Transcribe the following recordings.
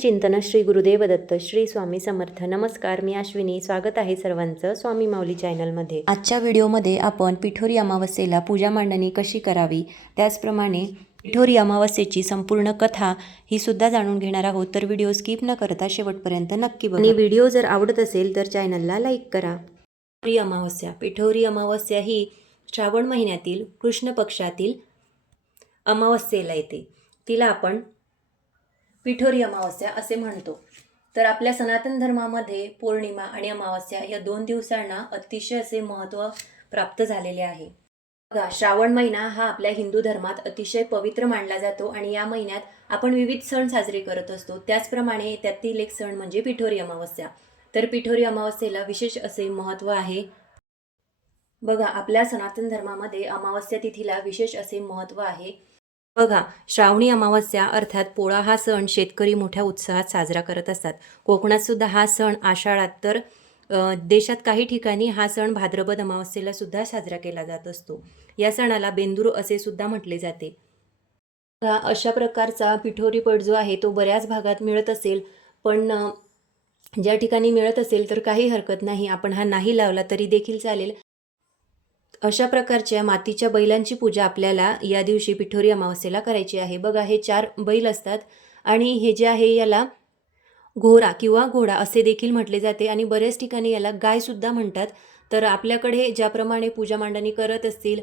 चिंतन श्री गुरुदेव दत्त श्री स्वामी समर्थ. नमस्कार, मी अश्विनी. स्वागत आहे सर्वांचं स्वामी माऊली चॅनलमध्ये. आजच्या व्हिडिओमध्ये आपण पिठोरी अमावस्येला पूजा मांडणी कशी करावी, त्याचप्रमाणे पिठोरी अमावस्येची संपूर्ण कथा ही सुद्धा जाणून घेणार आहोत. तर व्हिडिओ स्किप न करता शेवटपर्यंत नक्की बघा आणि व्हिडिओ जर आवडत असेल तर चॅनलला लाईक करा. पिठोरी अमावस्या ही श्रावण महिन्यातील कृष्ण पक्षातील अमावस्येला येते. तिला आपण पिठोरी अमावस्या असे म्हणतो. तर आपल्या सनातन धर्मामध्ये पौर्णिमा आणि अमावस्या या 2 दिवसांना अतिशय असे महत्त्व प्राप्त झालेले आहे. बघा, श्रावण महिना हा आपल्या हिंदू धर्मात अतिशय पवित्र मानला जातो आणि या महिन्यात आपण विविध सण साजरे करत असतो. त्याचप्रमाणे त्यातील एक सण म्हणजे पिठोरी अमावस्या. तर पिठोरी अमावस्येला विशेष असे महत्त्व आहे. बघा, आपल्या सनातन धर्मामध्ये अमावस्या तिथीला विशेष असे महत्त्व आहे. बघा, श्रावणी अमावस्या अर्थात पोळा हा सण शेतकरी मोठ्या उत्साहात साजरा करत असतात. कोकणात सुद्धा हा सण आषाढात, तर देशात काही ठिकाणी हा सण भाद्रपद अमावस्येला सुद्धा साजरा केला जात असतो. या सणाला बेंदूर असे सुद्धा म्हटले जाते. अशा प्रकारचा पिठोरी पट जो आहे तो बऱ्याच भागात मिळत असेल, पण ज्या ठिकाणी मिळत असेल तर काही हरकत नाही, आपण हा नाही लावला तरी देखील चालेल. अशा प्रकारच्या मातीच्या बैलांची पूजा आपल्याला या दिवशी पिठोरी अमावस्येला करायची आहे. बघा, हे 4 बैल असतात आणि हे जे आहे याला घोरा किंवा घोडा असे देखील म्हटले जाते आणि बऱ्याच ठिकाणी याला गायसुद्धा म्हणतात. तर आपल्याकडे ज्याप्रमाणे पूजा मांडणी करत असतील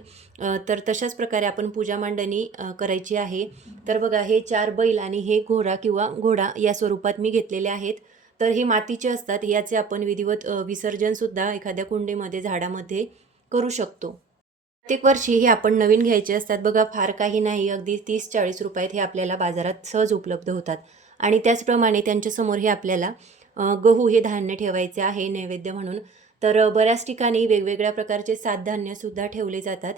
तर तशाच प्रकारे आपण पूजा मांडणी करायची आहे. तर बघा, हे 4 बैल आणि हे घोरा किंवा घोडा या स्वरूपात मी घेतलेले आहेत. तर हे मातीचे असतात. याचे आपण विधिवत विसर्जनसुद्धा एखाद्या कुंडीमध्ये, झाडामध्ये करू शकतो. प्रत्येक वर्षी हे आपण नवीन घ्यायचे असतात. बघा, फार काही नाही, अगदी 30-40 रुपयात हे आपल्याला बाजारात सहज उपलब्ध होतात. आणि त्याचप्रमाणे त्यांच्यासमोर हे आपल्याला गहू हे धान्य ठेवायचे आहे नैवेद्य म्हणून. तर बऱ्याच ठिकाणी वेगवेगळ्या प्रकारचे सातधान्यसुद्धा ठेवले जातात.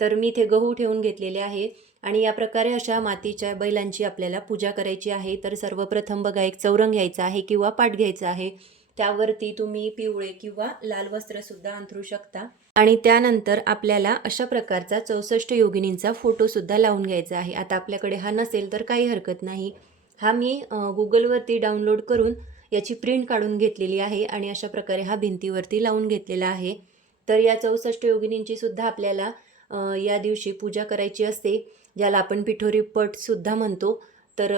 तर मी इथे गहू ठेवून घेतलेले आहे आणि या प्रकारे अशा मातीच्या बैलांची आपल्याला पूजा करायची आहे. तर सर्वप्रथम बघा, एक चौरंग घ्यायचा आहे किंवा पाट घ्यायचा आहे. त्यावरती तुम्ही पिवळे किंवा लाल वस्त्रसुद्धा अंथरू शकता आणि त्यानंतर आपल्याला अशा प्रकारचा 64 योगिनींचा फोटोसुद्धा लावून घ्यायचा आहे. आता आपल्याकडे हा नसेल तर काही हरकत नाही. हा मी गुगलवरती डाउनलोड करून याची प्रिंट काढून घेतलेली आहे आणि अशा प्रकारे हा भिंतीवरती लावून घेतलेला आहे. तर या 64 योगिनींची सुद्धा आपल्याला या दिवशी पूजा करायची असते, ज्याला आपण पिठोरी पटसुद्धा म्हणतो. तर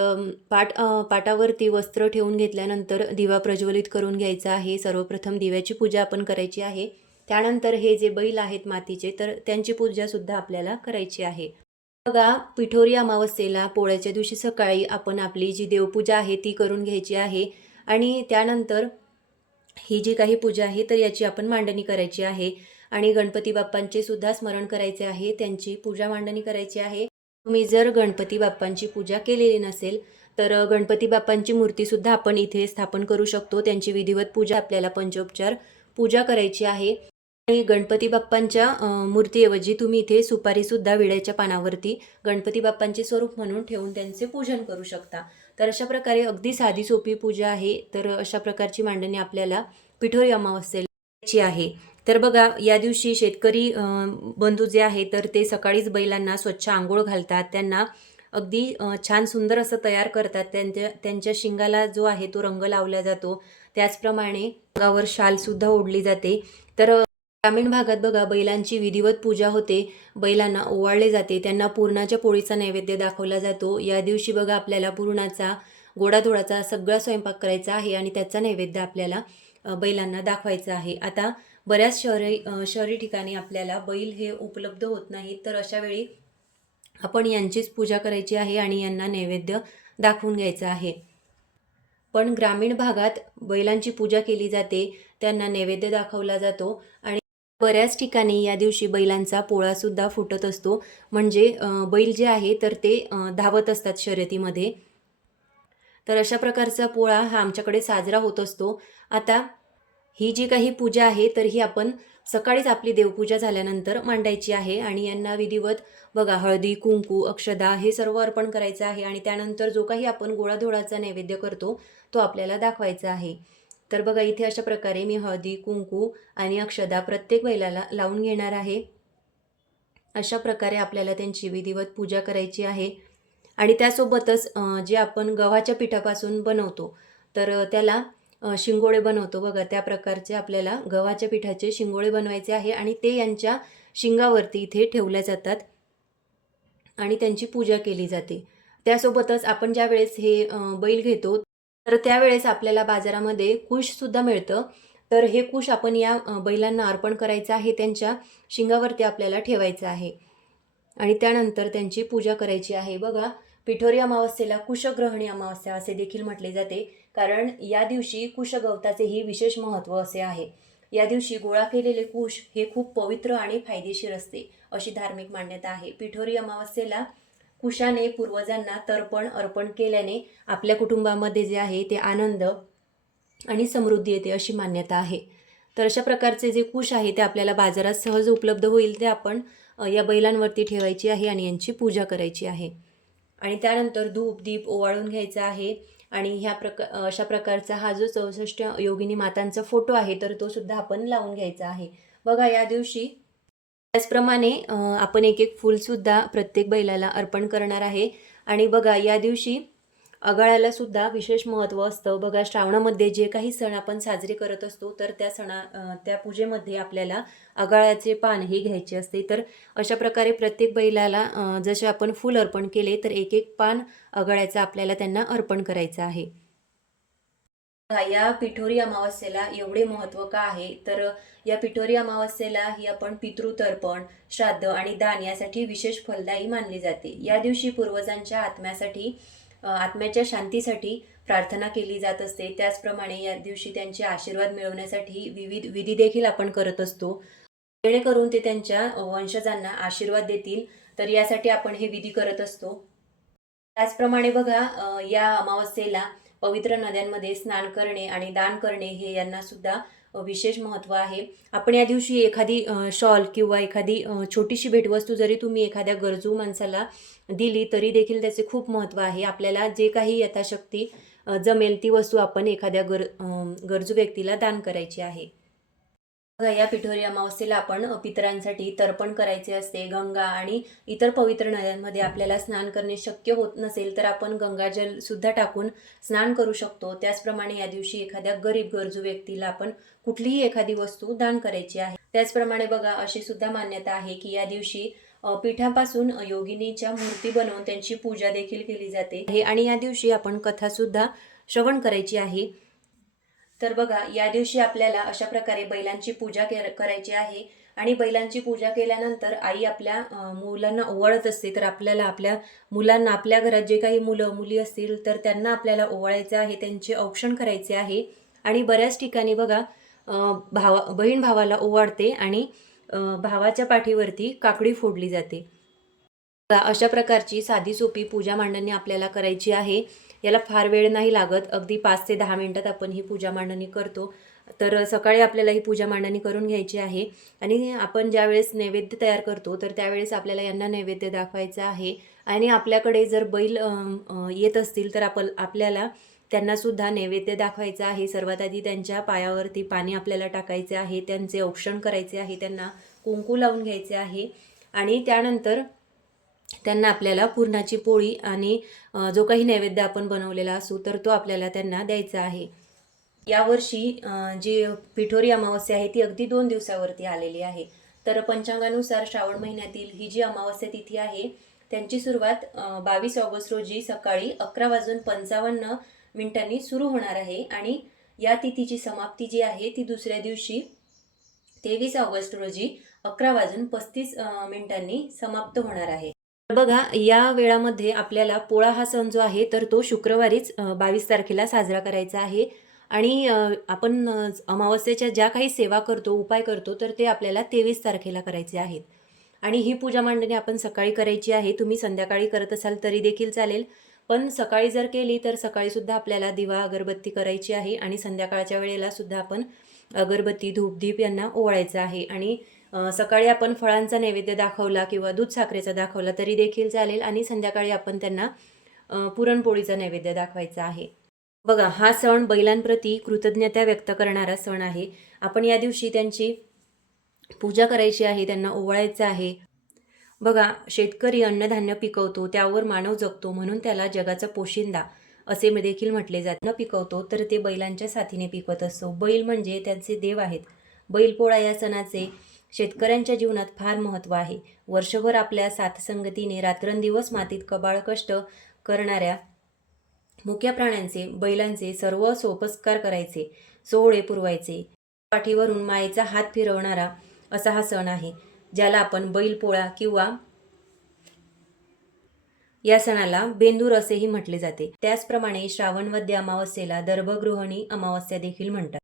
पाटावरती वस्त्र ठेवून घेतल्यानंतर दिवा प्रज्वलित करून घ्यायचा आहे. सर्वप्रथम दिव्याची पूजा आपण करायची आहे. त्यानंतर हे जे बैल आहेत मातीचे, तर त्यांची पूजासुद्धा आपल्याला करायची आहे. बघा, पिठोरी अमावस्येला पोळ्याच्या दिवशी सकाळी आपण आपली जी देवपूजा आहे ती करून घ्यायची आहे आणि त्यानंतर ही जी काही पूजा आहे तर याची आपण मांडणी करायची आहे आणि गणपती बाप्पांचे सुद्धा स्मरण करायचे आहे, त्यांची पूजा मांडणी करायची आहे. तुम्ही जर गणपती बाप्पांची पूजा केलेली नसेल तर गणपती बाप्पांची मूर्तीसुद्धा आपण इथे स्थापन करू शकतो. त्यांची विधिवत पूजा आपल्याला पंचोपचार पूजा करायची आहे आणि गणपती बाप्पांच्या मूर्तीऐवजी तुम्ही इथे सुपारीसुद्धा विड्याच्या पानावरती गणपती बाप्पांचे स्वरूप म्हणून ठेवून त्यांचे पूजन करू शकता. तर अशा प्रकारे अगदी साधी सोपी पूजा आहे. तर अशा प्रकारची मांडणी आपल्याला पिठोरी अमावस्येची आहे. तर बघा, या दिवशी शेतकरी बंधू जे आहे तर ते सकाळीच बैलांना स्वच्छ आंघोळ घालतात, त्यांना अगदी छान सुंदर असं तयार करतात. त्यांच्या शिंगाला जो आहे तो रंग लावला जातो. त्याचप्रमाणे अंगावर शालसुद्धा ओढली जाते. तर ग्रामीण भागात बघा, बैलांची विधिवत पूजा होते, बैलांना ओवाळले जाते, त्यांना पुरणाच्या पोळीचा नैवेद्य दाखवला जातो. या दिवशी बघा, आपल्याला पुरणाचा, गोडाधोडाचा सगळा स्वयंपाक करायचा आहे आणि त्याचा नैवेद्य आपल्याला बैलांना दाखवायचा आहे. आता बऱ्याच शहरी ठिकाणी आपल्याला बैल हे उपलब्ध होत नाहीत, तर अशा वेळी आपण यांचीच पूजा करायची आहे आणि यांना नैवेद्य दाखवून घ्यायचा आहे. पण ग्रामीण भागात बैलांची पूजा केली जाते, त्यांना नैवेद्य दाखवला जातो आणि बऱ्याच ठिकाणी या दिवशी बैलांचा पोळासुद्धा फुटत असतो. म्हणजे बैल जे आहे तर ते धावत असतात शर्यतीमध्ये. तर अशा प्रकारचा पोळा हा आमच्याकडे साजरा होत असतो. आता ही जी काही पूजा आहे तर ही आपण सकाळीच आपली देवपूजा झाल्यानंतर मांडायची आहे आणि यांना विधिवत बघा, हळदी, कुंकू, अक्षदा हे सर्व अर्पण करायचं आहे आणि त्यानंतर जो काही आपण गोडाधोडाचा नैवेद्य करतो तो आपल्याला दाखवायचा आहे. तर बघा, इथे अशा प्रकारे मी हळदी, कुंकू आणि अक्षदा प्रत्येक बैलाला लावून घेणार आहे. अशा प्रकारे आपल्याला त्यांची विधिवत पूजा करायची आहे आणि त्यासोबतच जे आपण गव्हाच्या पिठापासून बनवतो तर त्याला शिंगोळे बनवतो बघा, त्या प्रकारचे आपल्याला गव्हाच्या पिठाचे शिंगोळे बनवायचे आहे आणि ते यांच्या शिंगावरती इथे ठेवल्या जातात आणि त्यांची पूजा केली जाते. त्यासोबतच आपण ज्या वेळेस हे बैल घेतो तर त्यावेळेस आपल्याला बाजारामध्ये कुशसुद्धा मिळतं. तर हे कुश आपण या बैलांना अर्पण करायचं आहे, त्यांच्या शिंगावरती आपल्याला ठेवायचं आहे आणि त्यानंतर त्यांची पूजा करायची आहे. बघा, पिठोरी अमावस्येला कुशग्रहणी अमावस्या असे देखील म्हटले जाते, कारण या दिवशी कुशगवताचेही विशेष महत्त्व असे आहे. या दिवशी गोळा केलेले कुश हे खूप पवित्र आणि फायदेशीर असते, अशी धार्मिक मान्यता आहे. पिठोरी अमावस्येला कुशाने पूर्वजांना तर्पण अर्पण केल्याने आपल्या कुटुंबामध्ये जे आहे ते आनंद आणि समृद्धी येते, अशी मान्यता आहे. तर अशा प्रकारचे जे कुश आहे ते आपल्याला बाजारात सहज उपलब्ध होईल, ते आपण या बैलांवरती ठेवायची आहे आणि यांची पूजा करायची आहे. आणि त्यानंतर धूप दीप ओवाळून घ्यायचा आहे आणि अशा प्रकारचा हा जो 64 योगिनी मातांचा फोटो आहे तर तो सुद्धा आपण लावून घ्यायचा आहे. बघा, या दिवशी त्याचप्रमाणे आपण एक एक फूलसुद्धा प्रत्येक बैलाला अर्पण करणार आहे. आणि बघा, या दिवशी अगाळ्याला सुद्धा विशेष महत्त्व असतं. बघा, श्रावणामध्ये जे काही सण आपण साजरे करत असतो तर त्या पूजेमध्ये आपल्याला अगाळ्याचे पान हे घ्यायचे असते. तर अशा प्रकारे प्रत्येक बैलाला जसे आपण फूल अर्पण केले तर एक एक पान अगाळ्याचं आपल्याला त्यांना अर्पण करायचं आहे. या पिठोरी अमावस्येला एवढे महत्त्व का आहे, तर या पिठोरी अमावस्येला ही आपण पितृतर्पण, श्राद्ध आणि दान यासाठी विशेष फलदायी मानली जाते. या दिवशी पूर्वजांच्या आत्म्याच्या शांतीसाठी प्रार्थना केली जात असते. त्याचप्रमाणे या दिवशी त्यांचे आशीर्वाद मिळवण्यासाठी विविध विधी देखील आपण करत असतो, जेणेकरून ते त्यांच्या वंशजांना आशीर्वाद देतील. तर यासाठी आपण हे विधी करत असतो. त्याचप्रमाणे बघा, या अमावस्येला पवित्र नद्यांमध्ये स्नान करणे आणि दान करणे हे यांना सुद्धा विशेष महत्त्व आहे. आपण या दिवशी एखादी शॉल किंवा एखादी छोटीशी भेटवस्तू जरी तुम्ही एखाद्या गरजू माणसाला दिली तरी देखील त्याचे खूप महत्त्व आहे. आपल्याला जे काही यथाशक्ती जमेल ती वस्तू आपण एखाद्या गरजू व्यक्तीला दान करायची आहे. बघा, या पिठोरी अमावस्येला आपण पितरांसाठी तर्पण करायचे असते. गंगा आणि इतर पवित्र नद्यांमध्ये आपल्याला स्नान करणे शक्य होत नसेल तर आपण गंगाजल सुद्धा टाकून स्नान करू शकतो. त्याचप्रमाणे या दिवशी एखाद्या गरीब गरजू व्यक्तीला आपण कुठलीही एखादी वस्तू दान करायची आहे. त्याचप्रमाणे बघा, अशी सुद्धा मान्यता आहे की या दिवशी पिठापासून योगिनीच्या मूर्ती बनवून त्यांची पूजा देखील केली जाते आणि या दिवशी आपण कथा सुद्धा श्रवण करायची आहे. तर बघा, या दिवशी आपल्याला अशा प्रकारे बैलांची पूजा करायची आहे आणि बैलांची पूजा केल्यानंतर आई आपल्या मुलांना ओवाळत असते. तर आपल्याला आपल्या मुलांना, आपल्या घरात जे काही मुलं मुली असतील तर त्यांना आपल्याला ओवाळायचं आहे, त्यांचे औक्षण करायचे आहे. आणि बऱ्याच ठिकाणी बघा, बहीण भावाला ओवाळते आणि भावाच्या पाठीवरती काकडी फोडली जाते. अशा प्रकारची साधी सोपी पूजा मांडणी आपल्याला करायची आहे. याला फार वेळ नाही लागत, अगदी 5 ते 10 मिनिटात आपण ही पूजा मांडणी करतो. तर सकाळी आपल्याला ही पूजा मांडणी करून घ्यायची आहे आणि आपण ज्यावेळेस नैवेद्य तयार करतो तर त्यावेळेस आपल्याला यांना नैवेद्य दाखवायचा आहे. आणि आपल्याकडे जर बैल येत असतील तर आपल्याला त्यांनासुद्धा नैवेद्य दाखवायचा आहे. सर्वात आधी त्यांच्या पायावरती पाणी आपल्याला टाकायचे आहे, त्यांचे औक्षण करायचे आहे, त्यांना कुंकू लावून घ्यायचे आहे आणि त्यानंतर त्यांना आपल्याला पुरणाची पोळी आणि जो काही नैवेद्य आपण बनवलेला असू तर तो आपल्याला त्यांना द्यायचा आहे. यावर्षी जी पिठोरी अमावस्या आहे ती अगदी 2 दिवसावरती आलेली आहे. तर पंचांगानुसार श्रावण महिन्यातील ही जी अमावस्या तिथी आहे त्यांची सुरुवात 22 ऑगस्ट रोजी सकाळी 11:55 सुरू होणार आहे आणि या तिथीची समाप्ती जी आहे ती दुसऱ्या दिवशी 23 ऑगस्ट रोजी 11:35 समाप्त होणार आहे. बघा, या वेळामध्ये आपल्याला पोळा हा सण जो आहे तर तो शुक्रवारीच 22 तारखेला साजरा करायचा आहे आणि आपण अमावस्येच्या ज्या काही सेवा करतो, उपाय करतो तर ते आपल्याला 23 तारखेला करायचे आहेत. आणि ही पूजा मांडणी आपण सकाळी करायची आहे. तुम्ही संध्याकाळी करत असाल तरी देखील चालेल, पण सकाळी जर केली तर सकाळीसुद्धा आपल्याला दिवा अगरबत्ती करायची आहे आणि संध्याकाळच्या वेळेला सुद्धा आपण अगरबत्ती धूपदीप यांना ओवाळायचं आहे. आणि सकाळी आपण फळांचा नैवेद्य दाखवला किंवा दूध साखरेचा दाखवला तरी देखील चालेल आणि संध्याकाळी आपण त्यांना पुरणपोळीचा नैवेद्य दाखवायचा आहे. बघा, हा सण बैलांप्रती कृतज्ञता व्यक्त करणारा सण आहे. आपण या दिवशी त्यांची पूजा करायची आहे, त्यांना ओवाळायचं आहे. बघा, शेतकरी अन्नधान्य पिकवतो, त्यावर मानव जगतो, म्हणून त्याला जगाचा पोशिंदा असे देखील म्हटले जाते. न पिकवतो तर ते बैलांच्या साथीने पिकवत असतो. बैल म्हणजे त्यांचे देव आहेत. बैलपोळा या सणाचे शेतकऱ्यांच्या जीवनात फार महत्त्व आहे. वर्षभर आपल्या साथसंगतीने रात्रंदिवस मातीत कबाळ कष्ट करणाऱ्या मुक्या प्राण्यांचे, बैलांचे सर्व सोपस्कार करायचे, सोहळे पुरवायचे. पाठीवरून मायेचा हात फिरवणारा असा हा सण आहे, ज्याला आपण बैलपोळा किंवा या सणाला बेंदूर असेही म्हटले जाते. त्याचप्रमाणे श्रावणवद्य अमावस्येला दर्भगृहिणी अमावस्या देखील म्हणतात.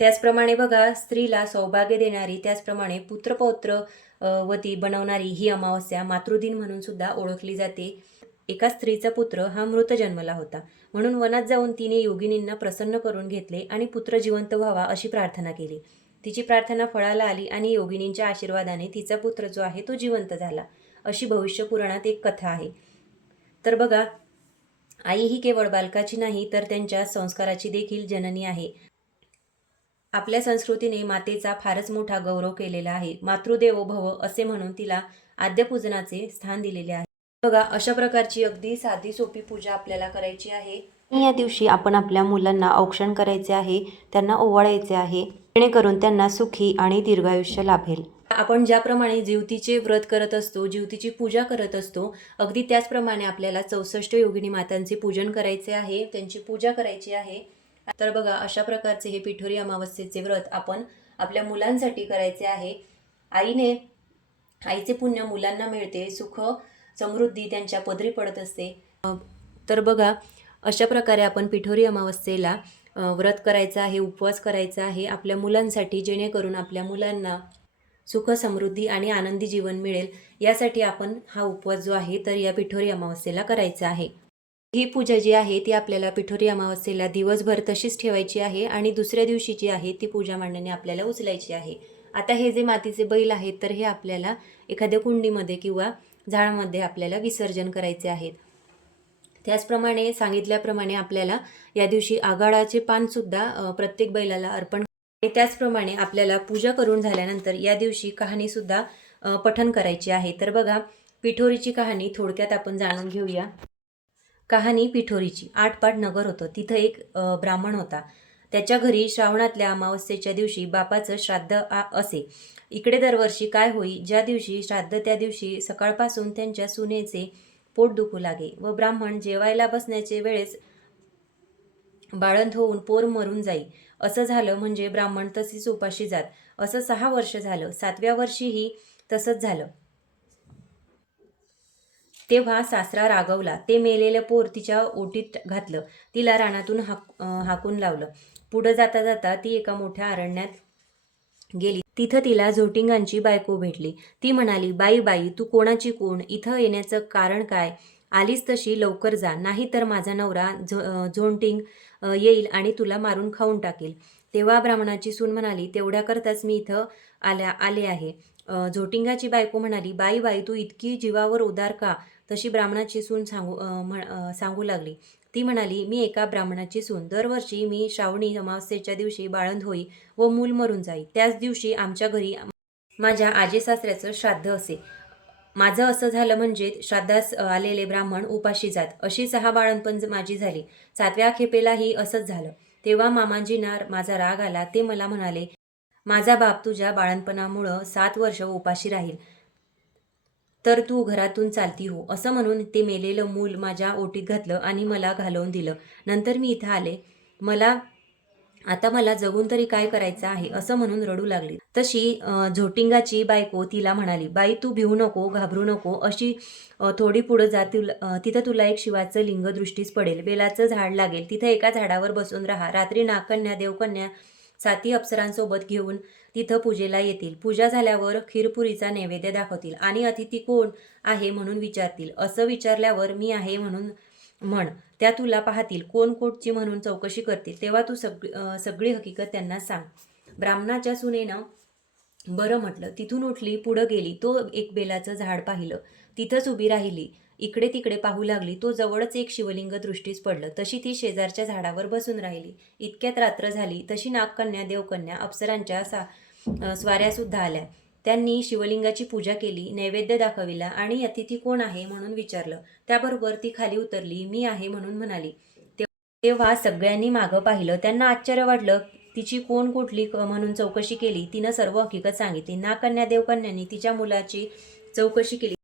त्याचप्रमाणे बघा, स्त्रीला सौभाग्य देणारी, त्याचप्रमाणे पुत्रपौत्र वती बनवणारी ही अमावस्या मातृदिन म्हणून सुद्धा ओळखली जाते. एका स्त्रीचा पुत्र हा मृत जन्मला होता, म्हणून वनात जाऊन तिने योगिनींना प्रसन्न करून घेतले आणि पुत्र जिवंत व्हावा अशी प्रार्थना केली. तिची प्रार्थना फळाला आली आणि योगिनींच्या आशीर्वादाने तिचा पुत्र जो आहे तो जिवंत झाला, अशी भविष्य पुराणात एक कथा आहे. तर बघा, आई ही केवळ बालकाची नाही तर त्यांच्या संस्काराची देखील जननी आहे. आपल्या संस्कृतीने मातेचा फारच मोठा गौरव केलेला आहे. मातृदेवो भव असे म्हणून तिला आद्यपूजनाचे स्थान दिलेले आहे. बघा, अशा प्रकारची अगदी साधी सोपी पूजा आपल्याला करायची आहे. या दिवशी आपण आपल्या मुलांना औक्षण करायचे आहे, त्यांना ओवाळायचे आहे, जेणेकरून त्यांना सुखी आणि दीर्घायुष्य लाभेल. आपण ज्याप्रमाणे जिवतीचे व्रत करत असतो, जिवतीची पूजा करत असतो, अगदी त्याचप्रमाणे आपल्याला 64 योगिनी मातांचे पूजन करायचे आहे, त्यांची पूजा करायची आहे. तर बघा, अशा प्रकारचे हे पिठोरी अमावस्येचे व्रत आपण आपल्या मुलांसाठी करायचे आहे. आईचे पुण्य मुलांना मिळते, सुख समृद्धी त्यांच्या पदरी पडत असते. तर बघा, अशा प्रकारे आपण पिठोरी अमावस्येला व्रत करायचं आहे, उपवास करायचा आहे आपल्या मुलांसाठी, जेणेकरून आपल्या मुलांना सुख समृद्धी आणि आनंदी जीवन मिळेल. यासाठी आपण हा उपवास जो आहे तर या पिठोरी अमावस्येला करायचा आहे. ही पूजा जी आहे ती आपल्याला पिठोरी अमावस्येला दिवसभर तशीच ठेवायची आहे आणि दुसऱ्या दिवशी जी आहे ती पूजा मांडणी आपल्याला उचलायची आहे. आता हे जे मातीचे बैल आहेत तर हे आपल्याला एखाद्या कुंडीमध्ये किंवा झाडामध्ये आपल्याला विसर्जन करायचे आहेत. त्याचप्रमाणे सांगितल्याप्रमाणे आपल्याला या दिवशी आघाडाचे पानसुद्धा प्रत्येक बैलाला अर्पण. त्याचप्रमाणे आपल्याला पूजा करून झाल्यानंतर या दिवशी कहाणीसुद्धा पठण करायची आहे. तर बघा, पिठोरीची कहाणी थोडक्यात आपण जाणून घेऊया. कहाणी पिठोरीची. आटपाट नगर होतं. तिथं एक ब्राह्मण होता. त्याच्या घरी श्रावणातल्या अमावस्येच्या दिवशी बापाचं श्राद्ध असे. इकडे दरवर्षी काय होई, ज्या दिवशी श्राद्ध त्या दिवशी सकाळपासून त्यांच्या सुनेचे पोट दुखू लागे व ब्राह्मण जेवायला बसण्याचे वेळेस बाळंत होऊन पोर मरून जाई. असं झालं म्हणजे ब्राह्मण तशीच उपाशी जात. असं 6 वर्ष झालं. 7व्या वर्षीही तसंच झालं. तेव्हा सासरा रागवला. ते मेलेलं पोर तिच्या ओटीत घातलं. तिला रानातून हाकून लावलं. पुढं जाता जाता ती एका मोठ्या अरण्यात गेली. तिथं तिला झोटिंगांची बायको भेटली. ती म्हणाली, बाई बाई, तू कोणाची कोण? इथं येण्याचं कारण काय? आलीस तशी लवकर जा, नाही तर माझा नवरा झोंटिंग येईल आणि तुला मारून खाऊन टाकेल. तेव्हा ब्राह्मणाची सून म्हणाली, तेवढ्याकरताच मी इथं आले आहे. झोटिंगाची बायको म्हणाली, बाई बाई, तू इतकी जीवावर उदार का? तशी ब्राह्मणाची सून सांगू लागली. ती म्हणाली, मी एका ब्राह्मणाची सून. दरवर्षी मी श्रावणी अमावस्येच्या दिवशी बाळंत होई व मूल मरून जाई. त्याच दिवशी आमच्या घरी माझ्या आजेसासऱ्याचं श्राद्ध असे. माझं असं झालं म्हणजे श्राद्धास आलेले ब्राह्मण उपाशी जात. अशी 6 बाळंतपण माझी झाली. 7व्या खेपेलाही असंच झालं. तेव्हा मामाजींना माझा राग आला. ते मला म्हणाले, माझा बाप तुझ्या बाळंतपणामुळं 7 वर्ष उपाशी राहील, तर तू घरातून चालती हो. असं म्हणून ते मेलेलं मूल माझ्या ओटीत घातलं आणि मला घालवून दिलं. नंतर मी इथं आले. आता मला जगून तरी काय करायचं आहे, असं म्हणून रडू लागली. तशी झोटिंगाची बायको तिला म्हणाली, बाई तू भिवू नको, घाबरू नको. अशी थोडी पुढं जा, तिथं तुला एक शिवाचं लिंग दृष्टीस पडेल. बेलाचं झाड लागेल. तिथं एका झाडावर बसून राहा. रात्री नागकन्या, देवकन्या 7 अप्सरांसोबत घेऊन तिथं पूजेला येतील. पूजा झाल्यावर खीरपुरीचा नैवेद्य दाखवतील आणि अतिथी कोण आहे म्हणून विचारतील. असं विचारल्यावर मी आहे म्हणून म्हण. त्या तुला पाहतील. कोण कोटची म्हणून चौकशी करतील. तेव्हा तू सगळी हकीकत त्यांना सांग. ब्राह्मणाच्या सुनेनं बरं म्हटलं. तिथून उठली, पुढं गेली. तो एक बेलाचं झाड पाहिलं. तिथंच उभी राहिली. इकडे तिकडे पाहू लागली. तो जवळच एक शिवलिंग दृष्टीस पडलं. तशी ती शेजारच्या झाडावर बसून राहिली. इतक्यात रात्र झाली. तशी नागकन्या, देवकन्या, अप्सरांच्या स्वाऱ्यासुद्धा आल्या. त्यांनी शिवलिंगाची पूजा केली, नैवेद्य दाखविला आणि अतिथी कोण आहे म्हणून विचारलं. त्याबरोबर ती खाली उतरली. मी आहे म्हणून म्हणाली. तेव्हा सगळ्यांनी मागं पाहिलं. त्यांना आश्चर्य वाटलं. तिची कोण कुठली म्हणून चौकशी केली. तिनं सर्व हकीकत सांगितली. नागकन्या देवकन्यांनी तिच्या मुलाची चौकशी केली.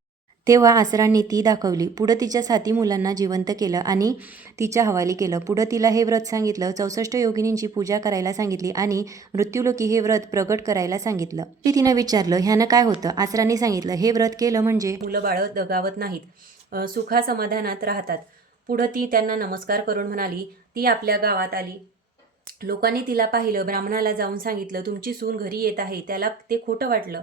तेव्हा आसरांनी ती दाखवली. पुढं तिच्या 7 मुलांना जिवंत केलं आणि तिच्या हवाली केलं. पुढं तिला हे व्रत सांगितलं. 64 योगिनींची पूजा करायला सांगितली आणि मृत्यूलोकी हे व्रत प्रगट करायला सांगितलं. तिनं विचारलं, ह्यानं काय होतं? आसरांनी सांगितलं, हे व्रत केलं म्हणजे मुलं बाळं दगावत नाहीत, सुखासमाधानात राहतात. पुढं ती त्यांना नमस्कार करून म्हणाली. ती आपल्या गावात आली. लोकांनी तिला पाहिलं. ब्राह्मणाला जाऊन सांगितलं, तुमची सून घरी येत आहे. त्याला ते खोटं वाटलं.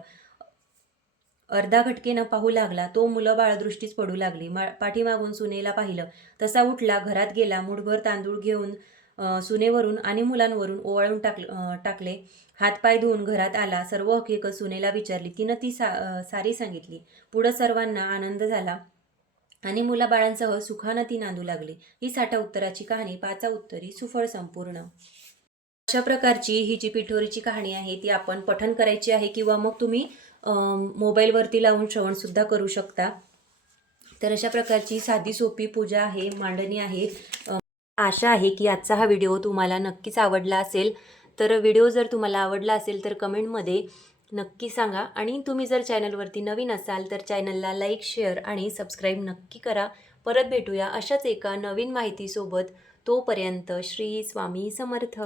अर्धा घटकेनं पाहू लागला. तो मुलं बाळ दृष्टीच पडू लागली. पाठीमागून सुनेला पाहिलं. तसा उठला, घरात गेला. मुठभर तांदूळ घेऊन सुनेवरून आणि मुलांवरून ओवाळून टाकले. हातपाय धुवून घरात आला. सर्व हकीकत सुनेला विचारली. तिनं ती सारी सांगितली. पुढं सर्वांना आनंद झाला आणि मुलाबाळांसह सुखानं ती नांदू लागली. ही 60 उत्तराची कहाणी, 5 उत्तरी सुफळ संपूर्ण. अशा प्रकारची ही जी पिठोरीची कहाणी आहे ती आपण पठण करायची आहे किंवा मग तुम्ही मोबाईलवरती लावून श्रवणसुद्धा करू शकता. तर अशा प्रकारची साधी सोपी पूजा आहे, मांडणी आहे. आशा आहे की आजचा हा व्हिडिओ तुम्हाला नक्कीच आवडला असेल. तर व्हिडिओ जर तुम्हाला आवडला असेल तर कमेंटमध्ये नक्की सांगा आणि तुम्ही जर चॅनलवरती नवीन असाल तर चॅनलला लाईक, शेअर आणि सबस्क्राईब नक्की करा. परत भेटूया अशाच एका नवीन माहितीसोबत. तोपर्यंत श्री स्वामी समर्थ.